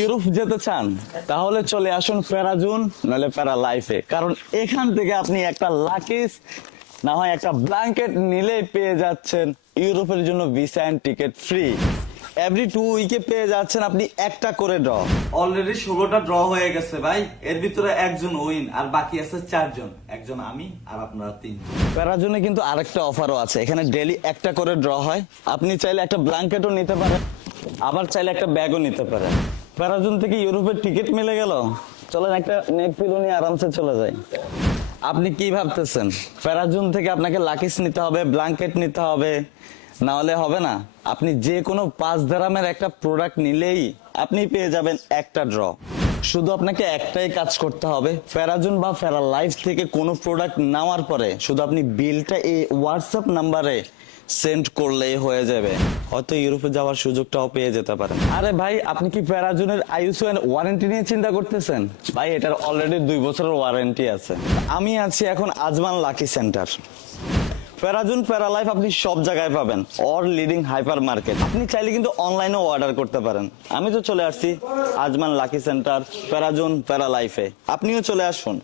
Europe যেতে চান তাহলে চলে আসুন প্যারাজুন নাহলে প্যারা লাইফে, কারণ এখান থেকে আপনি একটা লাকিস না হয় একটা ব্ল্যাঙ্কেট নিলেই পেয়ে যাচ্ছেন ইউরোপের জন্য visa and ticket free. Every 2 উইকে পেয়ে যাচ্ছেন আপনি একটা করে ড্র। অলরেডি 16টা ড্র হয়ে গেছে ভাই, এর ভিতরে একজন উইন আর বাকি আছে 4জন, একজন আমি আর আপনারা 3জন। প্যারাজুনে কিন্তু আরেকটা অফারও আছে, এখানে ডেইলি একটা করে ড্র হয়। আপনি চাইলে একটা ব্ল্যাঙ্কেটও নিতে পারেন, আবার চাইলে একটা ব্যাগও নিতে পারেন। প্যারাজুন থেকে ইউরোপের টিকিট মিলে গেল, চলেন একটা নেক পিলো নিয়ে আরামসে চলে যাই। আপনি কি ভাবতেছেন প্যারাজুন থেকে আপনাকে লাকিস নিতে হবে, ব্ল্যাঙ্কেট নিতে হবে? না হলে হবে না। আপনি যে কোনো 5 দিরহামের একটা প্রোডাক্ট নিলেই আপনি পেয়ে যাবেন একটা ড্র। শুধু আপনাকে একটাই কাজ করতে হবে, প্যারাজুন বা প্যারা লাইফ থেকে কোনো প্রোডাক্ট নেওয়ার পরে শুধু আপনি বিলটা এই হোয়াটসঅ্যাপ নাম্বারে সেন্ড করলেই হয়ে যাবে। হয়তো ইউরোপে যাওয়ার সুযোগটাও পেয়ে যেতে পারেন। আরে ভাই, আপনি কি প্যারাজুনের আইইউসিএন ওয়ারেন্টি নিয়ে চিন্তা করতেছেন? ভাই, এটার অলরেডি 2 বছরের ওয়ারেন্টি আছে। আমি আছি এখন আজমান লাকি সেন্টার। প্যারাজুন প্যারা লাইফ আপনি সব জায়গায় পাবেন, অর লিডিং হাইপার মার্কেট। আপনি চাইলে কিন্তু অনলাইনেও অর্ডার করতে পারেন। আমি তো চলে আসছি আজমান লাকি সেন্টার প্যারাজুন প্যারা লাইফে, আপনিও চলে আসুন।